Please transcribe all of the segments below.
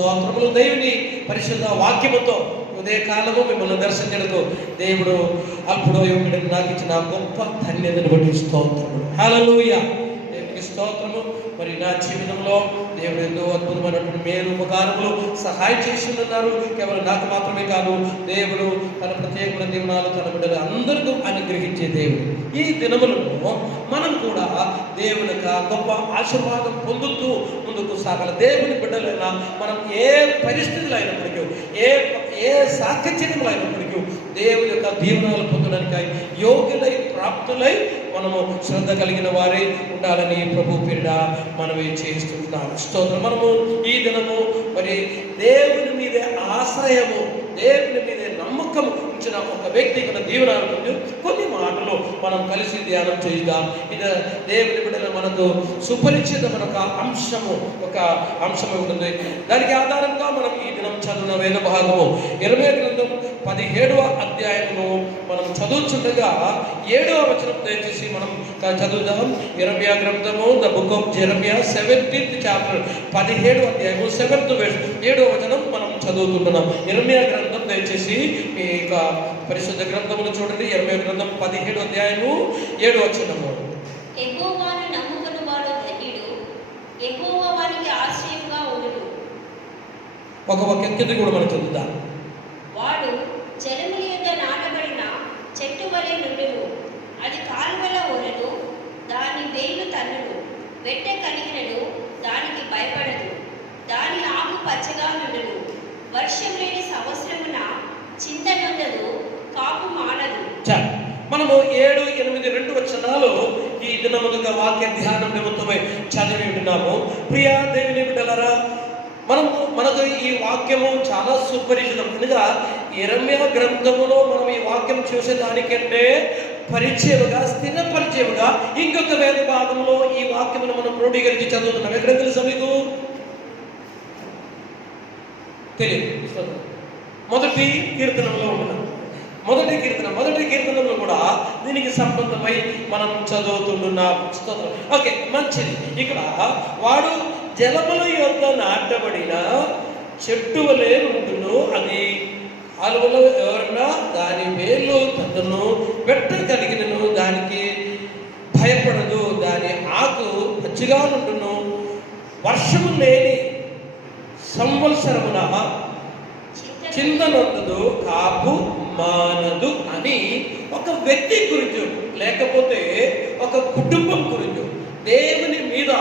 స్తోత్రములు. దేవుని పరిశుద్ధ వాక్యముతో ఉదయకాలము మిమ్మల్ని దర్శించడానికి దేవుడు అల్పుడో యువకుడికి నాకు ఇచ్చిన గొప్ప ధన్యతను బట్టి స్తోత్రములు. హల్లెలూయా. దేవునికి స్తోత్రము. మరి నా జీవితంలో దేవుడు ఎంతో అద్భుతమైనటువంటి మేలు ఉపకారములు సహాయం చేస్తున్నారు. కేవలం నాకు మాత్రమే కాదు, దేవుడు తన ప్రత్యేకమైన దీవెనలు తన బిడ్డలు అందరికీ అనుగ్రహించే దేవుడు. ఈ దినములలో మనం కూడా దేవుని యొక్క గొప్ప ఆశీర్వాదం పొందుతూ ముందుకు సాగాలి. దేవుని బిడ్డలైనా మనం ఏ పరిస్థితులు అయినప్పటికీ, ఏ సాహచర్యములు అయినప్పటికీ దేవుని యొక్క దీవెనలు పొందడానికి యోగ్యులై ప్రాప్తులై మనము శ్రద్ధ కలిగిన వారే ఉండాలని ప్రభు పేరిట మనమే చేస్తున్నాం. స్తోత్రం. మనము ఈ దినము మరి దేవుని మీదే ఆశ్రయము, దేవుని మీదే నమ్మకం ఉంచిన ఒక వ్యక్తి మన దీవెనలు కొన్ని మాటలు మనం కలిసి ధ్యానం చేద్దాం. ఇది దేవుని బిడ్డలు మనకు సుపరిచితమైన ఒక అంశం ఉంటుంది. దానికి ఆధారంగా మనం ఈ దినం చదివిన వేద భాగము ఇర్మీయా గ్రంథం 17వ అధ్యాయమును మనం చదువుతుండగా 7వ వచనం దయచేసి మనం చదువుదాం. ఇర్మీయా గ్రంథము the book of Jeremiah 17th chapter 17వ అధ్యాయము 7th verse 7వ వచనం మనం చదువుతున్నాం. ఇర్మీయా గ్రంథం దయచేసి మీ యొక్క పరిశుద్ధ గ్రంథమును చూడండి. ఇర్మీయా గ్రంథం 17వ అధ్యాయము 7వ వచనము. యెహోవాను నమ్ముకొనువాడు ధన్యుడు, యెహోవా వానికి ఆశ్రయముగా ఉండును. ఒక వాక్యం కూడా మనం చదువుదాం. వాడు జలముల యొద్ద నాటబడిన చెట్టు వలె నుండును, అది కాలువల ఊరను, దాని వేళ్ళు తన్నును, వెట్ట కలిగినను దానికి భయపడదు, దాని ఆకు పచ్చగా నుండును, వర్షం లేని సంవత్సరమున చింతనుండదు, కాపు మానదు. మనము 7, 8, 2 వచనాలు ఈ దినముక వాక్య ధ్యానం నిమిత్తమై చదివి ఉన్నాము. ప్రియా దేవుని బిడ్డలారా, మనకు ఈ వాక్యము చాలా సుపరిచితం. అనగా ఇర్మీయా గ్రంథములో మనం ఈ వాక్యం చూసేదానికంటే పరిచయముగా, స్థిర పరిచయముగా ఇంకొక వేద భాగంలో ఈ వాక్యమును మనం క్రోడీకరించి చదువుతున్నాం. ఎక్కడ తెలుసా మీకు? తెలియదు. మొదటి కీర్తనంలో ఉన్నాం. మొదటి కీర్తనంలో కూడా దీనికి సంబంధమై మనం చదువుతున్నాం. స్తోత్రం. ఓకే, మంచిది. ఇక్కడ వాడు జలముల యొద్ద నాటబడిన చెట్టు వలె ఉండును, అది కాలువలో ఎవరన్నా దాని వేళ్ళు తన్నును, వెట్ట కలిగినను దానికి భయపడదు, దాని ఆకు పచ్చిగా ఉండును, వర్షము లేని సంవత్సరమున చింతనుండదు, కాపు మానదు అని ఒక వ్యక్తి గురించి, లేకపోతే ఒక కుటుంబం గురించి, దేవుని మీద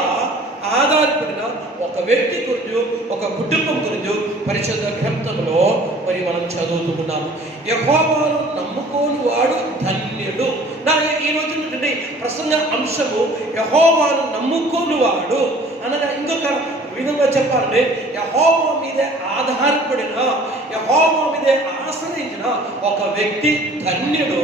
ఆధారపడిన ఒక వ్యక్తి గురించి, ఒక కుటుంబం గురించి పరిశుద్ధ గ్రంథంలో మరి మనం చదువుతున్నాము. యెహోవాను నమ్ముకోని వాడు ధన్యుడు. నా ఈ రోజు నుండి ప్రసంగ అంశము యెహోవాను నమ్ముకోని వాడు అనగా ఇంకొక విధంగా చెప్పాలంటే యెహోవా మీదే ఆధారపడిన, యెహోవా మీదే ఆశ్రయించిన ఒక వ్యక్తి ధన్యుడు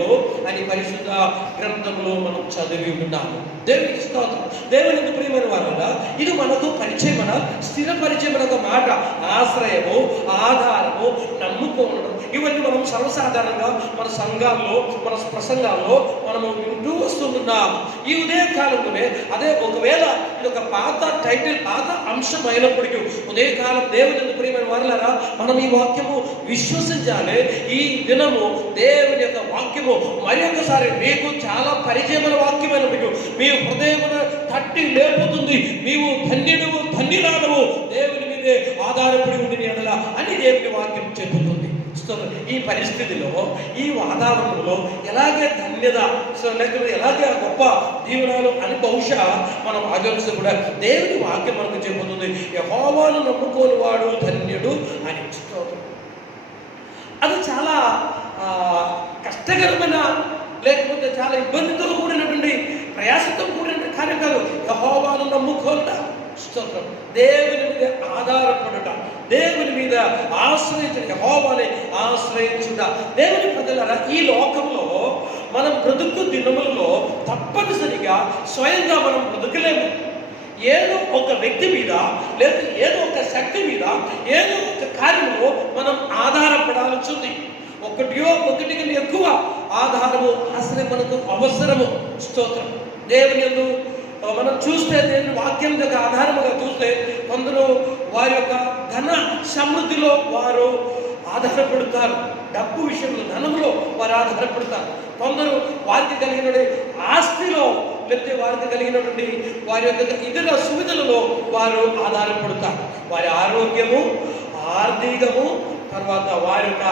అని పరిశుద్ధ గ్రంథంలో మనం చదివి ఉన్నాము. దేవునికి స్తోత్రం. దేవునికి ప్రియమైన వారుగా ఇది మనకు పరిచయమైన, స్థిర పరిచయమైన ఒక మాట. ఆశ్రయము, ఆధారము, నమ్ముకోవడం, ఇవన్నీ మనం సర్వసాధారణంగా మన సంఘాల్లో, మన ప్రసంగాల్లో మనము వింటూ వస్తున్నాం. ఈ ఉదయకాలంలోనే అదే ఒకవేళ ఇది ఒక పాత టైటిల్, పాత అంశం అయినప్పటికీ ఉదయకాలం దేవుని ప్రియమైన వారులారా మనం ఈ వాక్యము విశ్వసించాలి. ఈ దినము దేవుని యొక్క వాక్యము మరి ఒకసారి మీకు చాలా పరిచయమైన వాక్యమైనప్పటికీ మీ హృదయమున తట్టి లేపుతుంది. నీవు ధన్యుడవు, ధన్యురాలవు, దేవుని మీదే ఆధారపడి ఉండి అనలా అని దేవుని వాక్యం చెబుతుంది. ఈ పరిస్థితిలో, ఈ వాతావరణంలో ఎలాగే ధన్యత, లేకపోతే ఎలాగే గొప్ప దీవెనలు అని బహుశా మనం ఆలోచిస్తే కూడా దేవుని వాక్యం మనకు చెబుతుంది యెహోవాను నమ్ముకోని వాడు ధన్యుడు అని. అది చాలా కష్టకరమైన, లేకపోతే చాలా ఇబ్బందితో కూడినటువంటి, ప్రయాసంతో కూడిన కార్యం కాదు. యెహోవాను నమ్ముకోట, స్తోత్రం, దేవుని మీద ఆధారపడుట, దేవుని మీద ఆశ్రయించుట, యెహోవాని ఆశ్రయించుట. దేవుని ప్రజలారా, ఈ లోకంలో మనం బ్రతుకు దినములలో తప్పనిసరిగా స్వయంగా మనం బ్రతుకలేము. ఏదో ఒక వ్యక్తి మీద, లేదా ఏదో ఒక శక్తి మీద, ఏదో ఒక కార్యంలో మనం ఆధారపడాల్సి ఉంది. ఒకటి కంటే ఎక్కువ ఆధారము, ఆశ్రయం మనకు అవసరము. స్తోత్రం. దేవుని యందు మనం చూస్తే, దేవుని వాక్యం యొక్క ఆధారముగా చూస్తే కొందరు వారి యొక్క ధన సమృద్ధిలో వారు ఆధారపడతారు. డబ్బు విషయంలో, ధనంలో వారు ఆధారపడతారు. కొందరు వారికి కలిగిన ఆస్తిలో, లేకపోతే వారికి కలిగినటువంటి వారి యొక్క ఇతర సువిధలలో వారు ఆధారపడతారు. వారి ఆరోగ్యము, ఆర్థికము, తర్వాత వారి యొక్క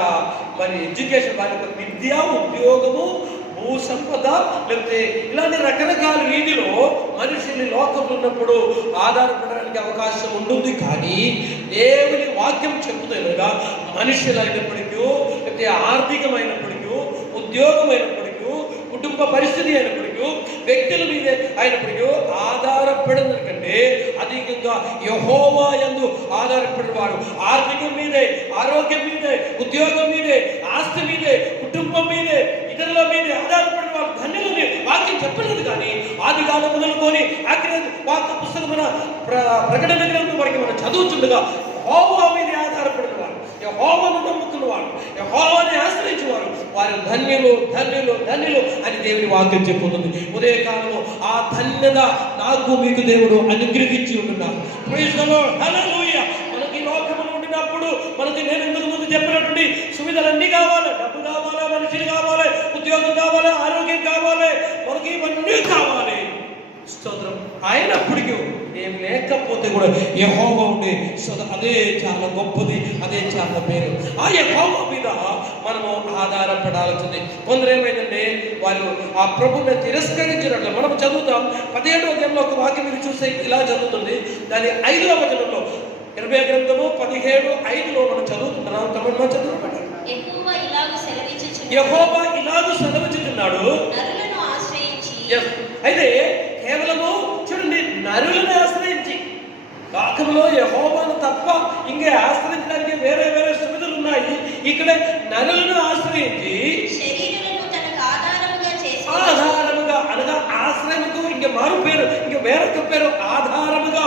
మరి ఎడ్యుకేషన్, వారి యొక్క విద్య, ఉద్యోగము, భూ సంపద, లేకపోతే ఇలాంటి రకరకాల రీతిలో మనుషుని లోకంలో ఉన్నప్పుడు ఆధారపడడానికి అవకాశం ఉంటుంది. కానీ దేవుని వాక్యం చెబుతుండగా మనుషులైనప్పటికీ, లేకపోతే ఆర్థికమైనప్పటికీ, ఉద్యోగమైనప్పటికీ, కుటుంబ పరిస్థితి అయినప్పటికీ, వ్యక్తుల మీద అయినప్పటికీ ఆధారపడిన కంటే అధికంగా యెహోవా యందు ఆధారపడిన వారు ఆర్థికం మీదే, ఆరోగ్యం మీదే, ఉద్యోగం మీదే, ఆస్తి మీదే, కుటుంబం మీదే, ఇతరుల మీదే ఆధారపడిన వారు ధన్యులని వాక్యం చెప్పలేదు. కానీ ఆది కాలం మొదలుకొని వాక్య పుస్తకమైన ప్రకటన గ్రంథం వరకు మనం చదువుతుండగా యెహోవా మీదే ఆధారపడిన వారు, యెహోవాను నమ్ముకున్న వారు, యెహోవాని ఆశ్రయించేవారు వారు ధన్యులు, ధన్యులు, ధన్యులు అని దేవుని వాక్యం చెప్పుతుంది. ఉదయకాలము ఆ ధన్యత నాకు మీకు దేవుడు అనుగ్రహించి ఉంటున్నారు. ప్రైజ్ ది లార్డ్, హల్లెలూయా. మనకి లోకములో ఉండినప్పుడు మనకి నేను ఇంతకు ముందు చెప్పినటువంటి సువిధలన్నీ కావాలి. డబ్బు కావాలి, మనుషులు కావాలి, ఉద్యోగం కావాలి, ఆరోగ్యం కావాలి, మనకి ఇవన్నీ కావాలి. స్తోత్రం. అయినప్పటికీ ఏం లేకపోతే కూడా యెహోవా ఉండే అదే చాలా గొప్పది, అదే చాలా మేలు. ఆ యెహోవా మీద మనము ఆధారపడాల్సింది. కొందరు ఏమైందంటే వారు ఆ ప్రభువుని తిరస్కరించినట్లు మనం చదువుతాం. 17వ అధ్యాయంలో ఒక వాక్యం మీరు చూస్తే ఇలా చదువుతుంది. దాని 5వ వచనంలో, 20 గ్రంథము 17:5లో మనం చదువుతున్నాం. తమిళలో చదువుకుంటాం. యెహోవా ఇలాగ సెలవిచ్చుచున్నాడు, అయితే కేవలము చూడండి, నరులను ఆశ్రయించి, లోకంలో యెహోవాను తప్ప ఇంకే ఆశ్రయించడానికి వేరే వేరే సువిధులు ఉన్నాయి. ఇక్కడ నరులను ఆశ్రయించి ఆధారముగా, అనగా ఆశ్రయముకు ఇంక మారు పేరు, ఇంక వేరొక పేరు ఆధారముగా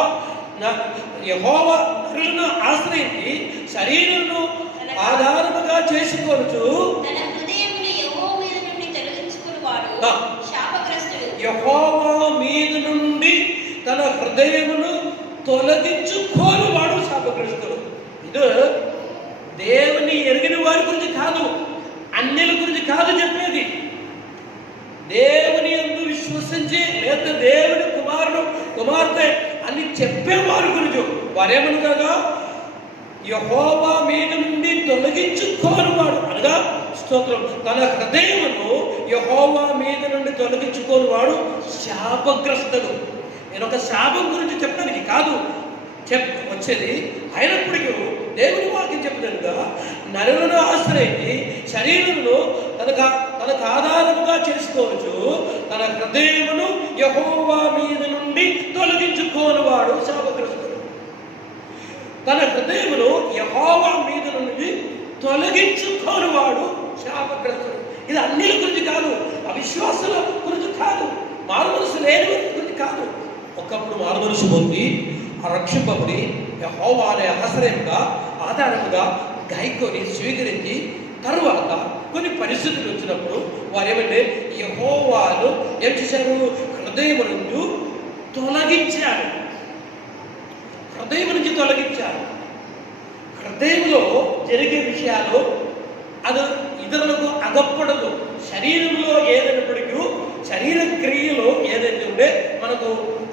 యెహోవా నరులను ఆశ్రయించి శరీరమును ఆధారముగా చేసుకొనుచు యెహోవా మీద నుండి తన హృదయమును తొలగించుకోనివాడు శాపగ్రస్తుడు. ఇది దేవుని ఎరిగిన వారి గురించి కాదు, అన్యుల గురించి కాదు చెప్పేది. దేవుని యందు విశ్వసించి లేదా దేవుని కుమారుడు కుమార్తె అని చెప్పేవారి గురించి వారేమను కాగా యెహోవా మీద నుండి తొలగించుకోనివాడు, అనగా స్తోత్రం, తన హృదయమును యెహోవా మీద నుండి తొలగించుకోనివాడు శాపగ్రస్తుడు. నేను ఒక శాపం గురించి చెప్పడానికి కాదు వచ్చేది. అయినప్పటికీ దేవుని వాక్యం చెప్పినట్టుగా నరులను ఆశ్రయించి శరీరమును తనకు ఆధారముగా చేసుకోవచ్చు, తన హృదయమును యెహోవా మీద నుండి తొలగించుకోనివాడు శాపగ్రస్తుడు. తన హృదయమును యెహోవా మీద నుండి తొలగించుకోనివాడు శాపగ్రస్తుడు. ఇది అన్యుల గురించి కాదు, అవిశ్వాసుల గురించి కాదు, మారు మనసు లేని గురించి కాదు. ఒకప్పుడు మారు మనసు పొంది రక్షింపబడి యెహోవా అనే ఆశ్రయంగా, ఆధారంగా గాయకొని స్వీకరించి తరువాత కొన్ని పరిస్థితులు వచ్చినప్పుడు వారు ఏమంటే యెహోవాను ఏం చేశారు? హృదయం నుండి తొలగించారు. హృదయం నుంచి తొలగించారు. హృదయంలో జరిగే విషయాలు అది ఇతరులకు అగప్పడదు. శరీరంలో ఏదైనప్పటికీ శరీర క్రియలో ఏదైతే ఉంటే మనకు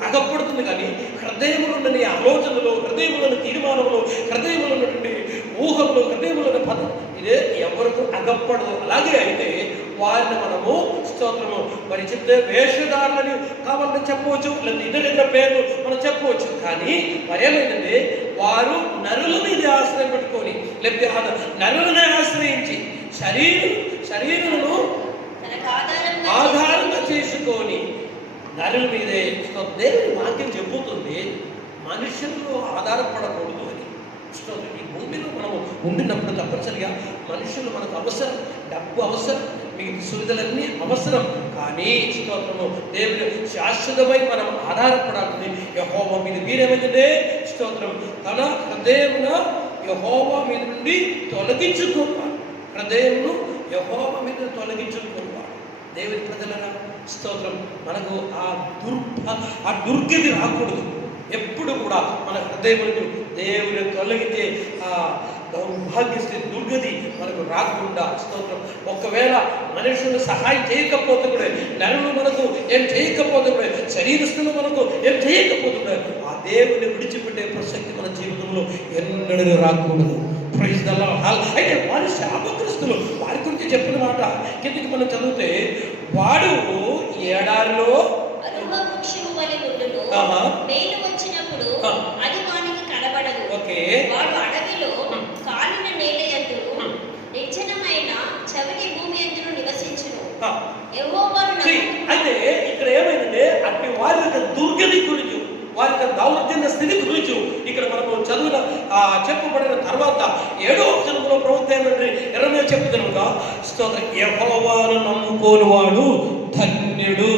అగప్పడుతుంది. కానీ హృదయంలో ఉన్న ఆలోచనలు, హృదయంలో తీర్మానములు, హృదయంలో ఉన్నటువంటి ఊహములు, హృదయంలో పదం ఇదే ఎవరికి అగప్పడదు. అలాగే అయితే వారిని మనము స్తోత్రము మరి చెప్తే వేషధారులని కావాలని చెప్పవచ్చు, లేదా ఇతర పేర్లు మనం చెప్పవచ్చు. కానీ మరి ఏమైందంటే వారు నరుల మీద ఆశ్రయం పెట్టుకొని, లేకపోతే నరులనే ఆశ్రయించి శరీరమును ఆధారంగా చేసుకొని నరుల మీదే దేవుని వాక్యం చెబుతుంది మనుషులు ఆధారపడకూడదు అని. ఈ భూమిలో మనము ఉండినప్పుడు తప్పనిసరిగా మనుషులు మనకు అవసరం, డబ్బు అవసరం, మిగతా సువిధలన్నీ అవసరం. కానీ స్తోత్రము దేవుడు శాశ్వతమై మనం ఆధారపడాలని యెహోవా మీద మీరేమైందంటే స్తోత్రం తన హృదయమున యెహోవా మీద నుండి తొలగించుకోవాలి. హృదయమును యెహోవా మీద తొలగించుకోవాలి. దేవుని ప్రజలరా స్తోత్రం, మనకు ఆ దుర్గతి రాకూడదు. ఎప్పుడు కూడా మన హృదయం దేవుని తొలగితే ఆ దౌర్భాగ్యస్థితి దుర్గతి మనకు రాకుండా. స్తోత్రం. ఒకవేళ మనుషులు సహాయం చేయకపోతే కూడా, నరులు మనకు ఏం చేయకపోతే కూడా, శరీరస్తులు మనకు ఏం చేయకపోతే కూడా, ఆ దేవుని విడిచిపెట్టే ప్రసక్తి మన జీవితంలో ఎన్నడూ రాకూడదు. Praise the lord. అయితే వారు శాపగ్రస్తులు. వారి గురించి చెప్పిన మాట కిందకి మనం చదివితే, వాడు ఎడారిలో వృక్షము వలె ఉండును. మేలు వచ్చినప్పుడు అది వానికి కనబడదు. వాడు అడవిలో కాలిన నేల యందు నిర్జనమైన చవిటి భూమి యందు నివసించును. అయితే ఇక్కడ ఏమైందంటే, అట్టి వారి యొక్క దుర్గతి గురించి, వారి యొక్క దౌర్జన్య స్థితి గురించి ఇక్కడ మనము చదువున చెప్పబడిన తర్వాత 7వ వచనంలో ప్రవక్త ఏమంటే ఎర్రమే చెప్తున్నాగా, స్తోత్రం, యెహోవాను నమ్ముకోని వాడు ధన్యుడు.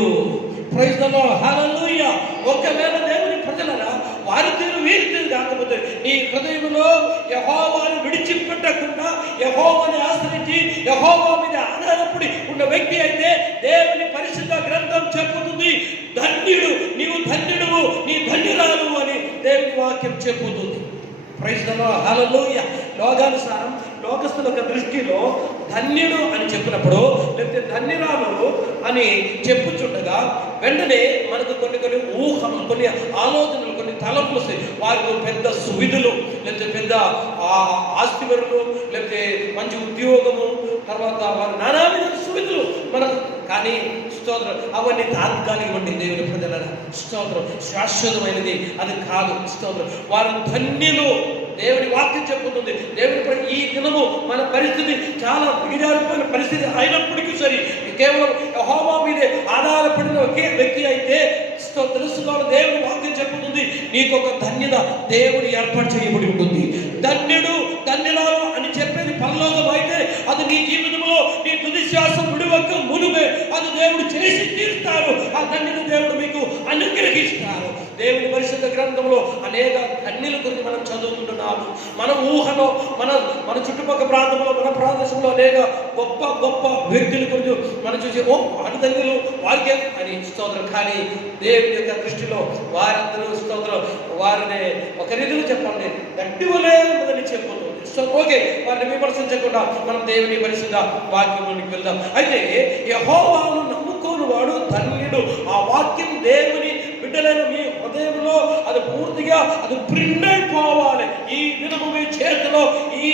Praise the Lord. హల్లెలూయా. ఒకవేళ దేవుని ప్రజలరా వారి తీరు వీరి తీరు కాకపోతే, నీ హృదయంలో యెహోవాను విడిచిపెట్టకుండా యెహోవాను ఆశ్రయించి యెహోవా మీద ఆధారపడి ఉన్న వ్యక్తి అయితే, దేవుని పరిశుద్ధ గ్రంథం చెప్పుతుంది, ధన్యుడు, నీవు ధన్యుడువు, నీ ధన్యురాలు అని దేవుని వాక్యం చెప్పుతుంది. Praise the Lord. హల్లెలూయా. లోకానుసారం లోకస్తుల యొక్క దృష్టిలో ధన్యుడు అని చెప్పినప్పుడు, లేకపోతే ధన్యురాలు అని చెప్పుచుండగా వెంటనే మనకు కొన్ని ఊహలు, కొన్ని ఆలోచనలు, కొన్ని తలంపులు వస్తాయి. వారికి పెద్ద సువిధులు, లేకపోతే పెద్ద ఆస్తివరులు, లేకపోతే మంచి ఉద్యోగము, తర్వాత వారి నానావిధ సువిధులు మనకు. కానీ స్తోత్రం, అవన్నీ తాత్కాలికమండి దేవుని ప్రజల. స్తోత్రం, శాశ్వతమైనది అది కాదు. స్తోత్రం, వారు ధన్యులు. దేవుని వాక్యం చెప్పుతుంది. దేవుని ఈ దినము మన పరిస్థితి చాలా దిగజారిపోయిన పరిస్థితి అయినప్పటికీ సరే, కేవలం యెహోవా మీదే ఆధారపడిన ఒకే వ్యక్తి అయితే తెలుసుకోవాలి. దేవుని వాక్యం చెప్పుతుంది, నీకు ఒక ధన్యత దేవుడు ఏర్పాటు చేయబడి ఉంటుంది. ధన్యుడు, ధన్యురాలు అని చెప్పేది పరలోకం అయితే, అది నీ జీవితంలో నీ తుది శ్వాసం విడువక మునుపే అది దేవుడు చేసి తీరుతారు. ఆ ధన్యత దేవుడు మీకు అనుగ్రహిస్తారు. దేవుని పరిశుద్ధ గ్రంథంలో అనేక ధన్యుల గురించి మనం చదువుకుంటున్నాము. మన ఊహలో, మన చుట్టుపక్కల ప్రాంతంలో, మన ప్రదేశంలో అనేక గొప్ప గొప్ప వ్యక్తుల గురించి మనం చూసి, ఓ వారి ధన్యులు, వారికే అని స్తోత్రం. కానీ దేవుని యొక్క దృష్టిలో వారందరూ స్తోత్రం, వారిని ఒక రీతిలో చెప్పండి గట్టివలే ఉందని చెప్పుతుంది. సో ఓకే, వారిని విమర్శించకుండా మనం దేవుని పరిశుద్ధ వాక్యంలోనికి వెళ్దాం. అయితే యెహోవాను నమ్ముకోని వాడు ధన్యుడు. ఆ వాక్యం దేవుని బిడ్డలైన మీ హృదయంలో అది పూర్తిగా అది ప్రింట్ అయిపోవాలి. ఈ దినము మీ చేతిలో, ఈ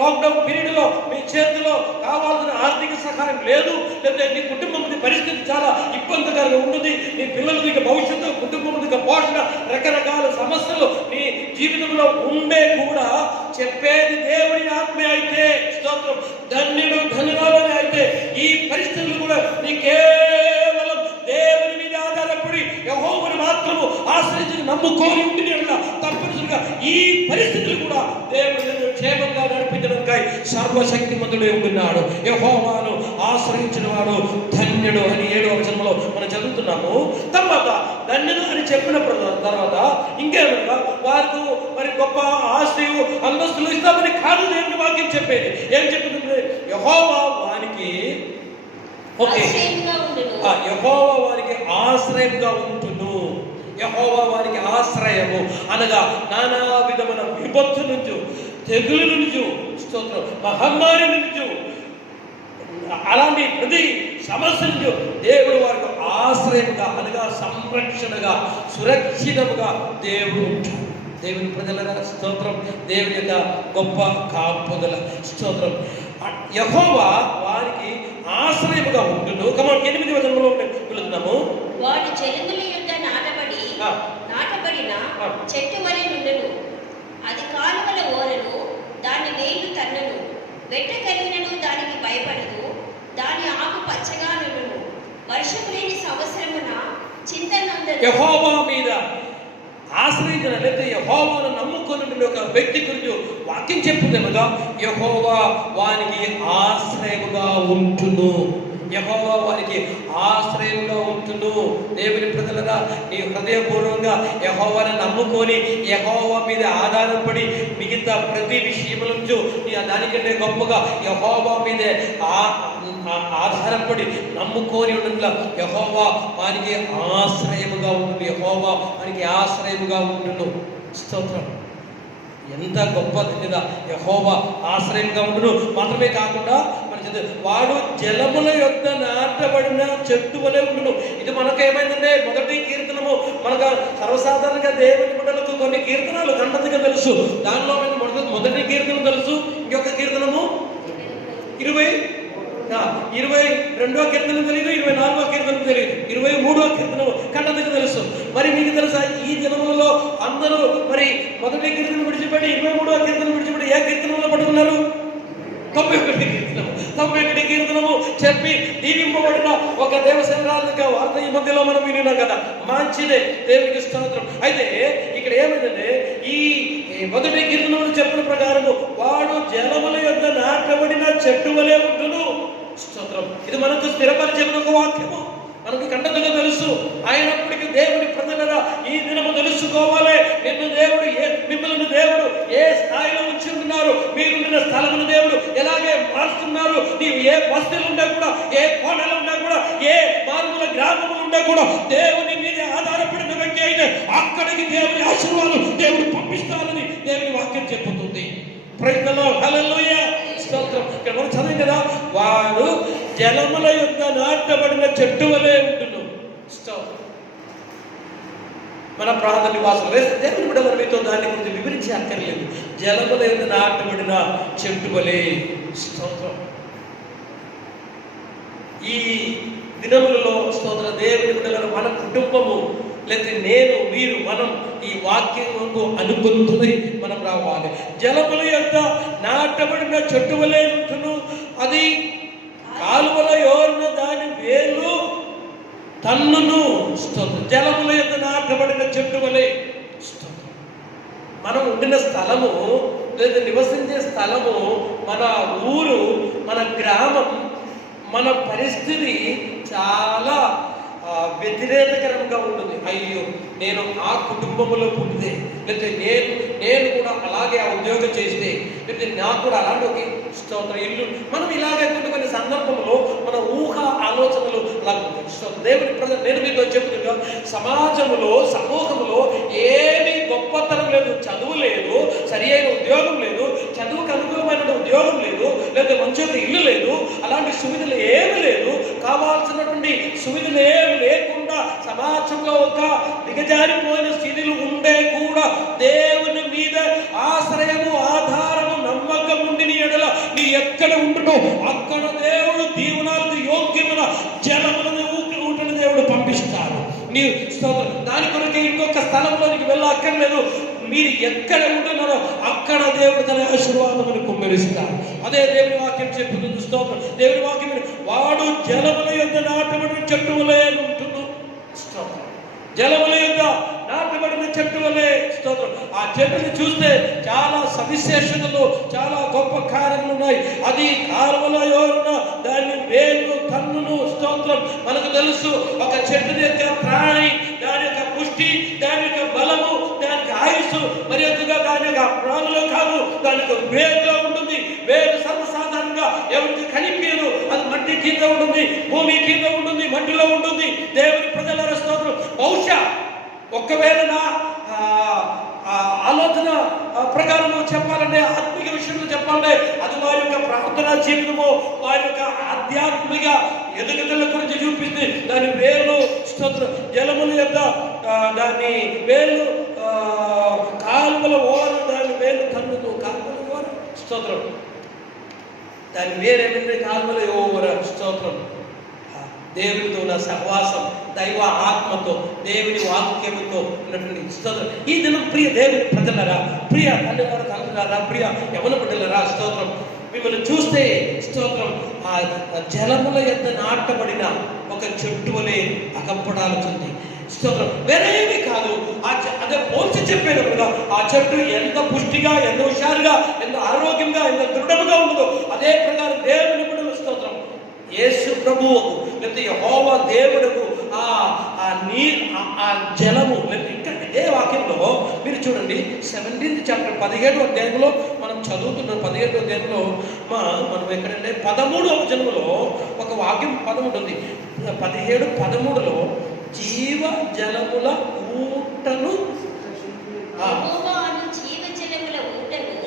లాక్డౌన్ పీరియడ్ లో మీ చేతిలో కావాల్సిన ఆర్థిక సహాయం లేదు, లేకపోతే మీ కుటుంబం పరిస్థితి చాలా ఇబ్బందికరంగా ఉంటుంది, మీ పిల్లలకి భవిష్యత్తు, కుటుంబం పోషణ, రకరకాల సమస్యలు నీ జీవితంలో ఉండే కూడా చెప్పేది దేవుని ఆత్మ అయితే, స్తోత్రం, ధన్యుడు ధన్యురాలని అయితే, ఈ పరిస్థితులు కూడా నీ కేవలం దేవుని మీద ఆధారపడి యెహోవాను మాత్రము ఆశ్రయించి నమ్ముకొని ఉండి తప్పనిసరిగా ఈ పరిస్థితులు కూడా దేవుడు క్షేమంగా నడిపించడానికై సర్వశక్తిమంతుడే ఉంటున్నాడు. యెహోవాను ఆశ్రయించిన వాడు ధన్యుడు అని 7వ వచనంలో మనం చదువుతున్నాము. తర్వాత ధన్యుడు అని చెప్పిన తర్వాత ఇంకేమన్నా వారికి మరి గొప్ప ఆస్తి అంతస్తులు ఇస్తామని కాదు దేవుని వాక్యం చెప్పేది. ఏం చెప్తుంది? యెహోవా వారికి యెహోవా వారికి ఆశ్రయంగా ఉంటును. యెహోవా వారికి ఆశ్రయము అనగా నానా విధమైన విపత్తు నుంచి, తెగుల నుంచి, స్తోత్రం, మహమ్మారి నుంచి, అలాంటి ప్రతి సమస్య నుంచి దేవుడు వారికి ఆశ్రయంగా అనగా సంరక్షణగా సురక్షితముగా దేవుడు ఉంటాడు. దేవుని ప్రజల స్తోత్రం, దేవుని యొక్క గొప్ప కాపుదల స్తోత్రం. యెహోవా వారికి ఆశ్రయముగా ఉంటును. 8వ వచనంలో వెళుతున్నాము. వాడు చెలుముల యొద్ద నాటబడిన చెట్టు వలె నుండును. అది కాలువల ఓరను, దాని వేళ్ళు తన్నును. వెట్ట కలిగినను దానికి భయపడదు. దాని ఆకు పచ్చగా నుండును. వర్షము లేని సంవత్సరమున చింతనందదు. యెహోవా మీద ఆశ్రయించిన లేకపోతే యెహోవాను నమ్ముకున్న ఒక వ్యక్తి గురించి వాక్యం చెప్పుదనగా, యెహోవా వారికి ఆశ్రయముగా ఉంటును. యెహోవా వారికి ఆశ్రయంగా ఉంటును. దేవుని ప్రజలరా, నీ హృదయపూర్వకంగా యెహోవాను నమ్ముకొని యెహోవా మీద ఆధారపడి మిగతా ప్రతి విషయముల నుంచి దానికంటే గొప్పగా యెహోవా మీదే ఆధారపడి నమ్ముకొని ఉండగా యెహోవా వారికి ఆశ్రయముగా ఉంటును. యెహోవా వారికి ఆశ్రయముగా ఉంటును. స్తోత్రం. ఎంత గొప్ప ధన్యత! యెహోవా ఆశ్రయంగా ఉండును. మాత్రమే కాకుండా వాడు జలముల యొద్ద నాటబడిన చెట్టు వలె ఉండును. ఇది మనకు ఏమైందంటే మొదటి కీర్తనము, మనకు సర్వసాధారణంగా దేవుని బిడ్డలకు కొన్ని కీర్తనలు గంటదిగా తెలుసు. దానిలో మొదటి కీర్తన తెలుసు, ఇంకొక కీర్తనము 22వ కీర్తన తెలియదు, 24వ కీర్తన తెలియదు, 23వ కీర్తన కన్నదిగా తెలుసు. మరి మీకు తెలుసా, ఈ దినములలో అందరూ మరి మొదటి కీర్తన విడిచిపెట్టి 23వ కీర్తన విడిచిపెట్టి ఏ కీర్తనలో పట్టుకున్నారు? 91 కీర్తనము చెప్పి దీవింపబడిన ఒక దేవసేనరాలుగా వార్త ఈ మధ్యలో మనం వినినాం కదా. మంచిదే, దేవునికి స్తోత్రం. అయితే ఇక్కడ ఏమైందంటే ఈ మొదటి కీర్తనలు చెప్పిన ప్రకారము వాడు జలముల యొద్ద నాటబడిన చెట్టు వలె ఉండును. స్తోత్రం. ఇది మనకు స్థిరపరిచిన ఒక వాక్యము, మనకు కంటగా తెలుసు. అయినప్పటికీ దేవుని ప్రజలరా ఈ దినము తెలుసుకోవాలి, మిమ్మల్ని దేవుడు ఏ స్థాయిలో ఉంచి ఉన్నారు, మీరున్న స్థలమును దేవుడు ఎలాగే మారుస్తున్నారు. నీవు ఏ బస్తీలు ఉండే కూడా, ఏ కోటలు ఉండే కూడా, ఏ మారుమూల గ్రామములు ఉండే కూడా దేవుని మీద ఆధారపడిన వ్యక్తి అయితే అక్కడికి దేవుని ఆశీర్వాదం దేవుడు పంపిస్తారని దేవుని వాక్యం చెప్పుతుంది. ప్రైజ్ ది లార్డ్, హల్లెలూయా, స్తోత్రం. ఇక్కడ మనం చదివాం కదా, వాడు జలముల యొద్ద నాటబడిన చెట్టు వలె ఉండును. స్తోత్రం. మన ప్రాంత నివాసులు వేస్తే దేవుని బిడ్డ మీతో దాన్ని గురించి వివరించి అక్కర్లేదు. జలముల యొద్ద నాటబడిన చెట్టు వలె. స్తోత్రం. ఈ దినములలో స్తోత్ర దేవుని బిడ్డలను మన కుటుంబము లేకపోతే నేను మీరు మనం ఈ వాక్యముకు అనుబంధులై మనం రావాలి. జలముల యొద్ద నాటబడిన చెట్టు వలె ఉంటును, అది కాలువల యోర్న దాని వేలు తన్నును. స్తోత్రం. జలముల యొద్ద నాటబడిన చెట్టు వలె. స్తోత్రం. మనం ఉండిన స్థలము లేదా నివసించే స్థలము, మన ఊరు, మన గ్రామం, మన పరిస్థితి చాలా వ్యతిరేకకరంగా ఉంటుంది. అయ్యో, నేను ఆ కుటుంబంలో పుట్టితే, లేకపోతే నేను కూడా అలాగే ఆ ఉద్యోగం చేస్తే, లేకపోతే నాకు కూడా అలాంటి ఒక స్తోత్ర ఇల్లు, మనం ఇలాగే కొన్ని సందర్భంలో మన ఊహ ఆలోచనలు అలా ఉంటాయి. దేవుని ప్రజలు నేను మీతో చెప్తున్నా, సమాజంలో సమూహంలో ఏమీ గొప్పతనం లేదు, చదువు లేదు, సరి అయిన ఉద్యోగం లేదు, చదువుకు అనుకూలమైన ఉద్యోగం లేదు, లేదా మంచి ఇల్లు లేదు, అలాంటి సువిధులు ఏమి లేదు, కావాల్సినటువంటి సువిధులు ఏమి లేకుండా సమాజంలో ఒక దిగజారిపోయిన స్థితిలో ఉండే కూడా దేవుని మీద ఆశ్రయము, ఆధారము, నమ్మకం ఉండి నీ ఎడల నీ ఎక్కడ ఉంటునో అక్కడ దేవుడు దీవెనలకు యోగ్యమైన జలములను ఊటను దేవుడు పంపిస్తారు. నీ దాని కొరకు ఇంకొక స్థలంలోనికి వెళ్ళక్కర్లేదు. మీరు ఎక్కడ ఉంటున్నారో అక్కడ దేవుడు తన ఆశీర్వాదమును కుమ్మరిస్తారు. అదే దేవుని వాక్యం చెప్పుతుంది. స్తోత్రం. దేవుని వాక్యం, వాడు జలముల యొద్ద నాటబడిన చెట్టు వలె ఉంటును. స్తోత్రం. జలముల యొద్ద నాటబడిన చెట్టు వలె. స్తోత్రం. ఆ చెట్టుని చూస్తే చాలా సవిశేషతలు, చాలా గొప్ప కార్యములు ఉన్నాయి. అది కాలువల యోరున దాని వేలు తన్నును. స్తోత్రం. మనకు తెలుసు, ఒక చెట్టు యొక్క ప్రాణి, దాని యొక్క పుష్టి, దాని యొక్క బలము, దానికి ఆయుస్సు మరి ఎక్కువగా దాని యొక్క ప్రాణులు కాదు, దాని యొక్క వేరులో ఉంటుంది. వేరు సర్వసాధారణంగా ఎవరికి కనిపించదు, అది మట్టి కింద ఉంటుంది, భూమి కింద ఉంటుంది, మట్టిలో ఉంటుంది. దేవుని ప్రజల స్తోత్రం. బహుశా ఒకవేళ నా ఆలోచన ప్రకారం చెప్పాలంటే, ఆత్మిక విషయంలో చెప్పాలంటే, అది వారి యొక్క ప్రార్థనా జీవితము, వారి యొక్క ఆధ్యాత్మిక ఎదుగుదల గురించి చూపిస్తుంది. దాని వేలు స్తోత్రం. జలముల యొక్క దాని వేలు కాలువల ఓరు, దాని వేలు తన్నును. కాలువల ఓరు. స్తోత్రం. దాని వేరేమిటి? కాలువల ఓర. స్తోత్రం. దేవునితో ఉన్న సహవాసం, దైవ ఆత్మతో, దేవుని వాక్యముతో ఉన్నటువంటి స్తోత్రం. ఈ దినం ప్రియ దేవుని ప్రజలరా, ప్రియ తల్లివారు తల్లులారా, ప్రియ యవన బిడ్డలరా, స్తోత్రం. మిమ్మల్ని చూస్తే స్తోత్రం, ఆ జలముల యొద్ద నాటబడిన ఒక చెట్టు వలె అగపడాల్సింది. స్తోత్రం. వేరేమి కాదు. అదే పోల్చి చెప్పేటప్పుడుగా ఆ చెట్టు ఎంత పుష్టిగా, ఎంత హుషారుగా, ఎంత ఆరోగ్యంగా, ఎంత దృఢముగా ఉండదో అదే ప్రకారం దేవుని బిడ్డల స్తోత్రం, యేసు ప్రభువుకు లేకపోతే యెహోవా దేవుడుకు ఆ జలము, ఇంకా ఇదే వాక్యంలో మీరు చూడండి, 17th చాప్టర్ 17వ అధ్యాయంలో మనం చదువుతున్నాం. 17వ అధ్యాయంలో మనం ఎక్కడంటే 13వ వచనంలో ఒక వాక్యం పదం ఉంటుంది. 17:13లో జీవ జలముల ఊటను, జీవ జలముల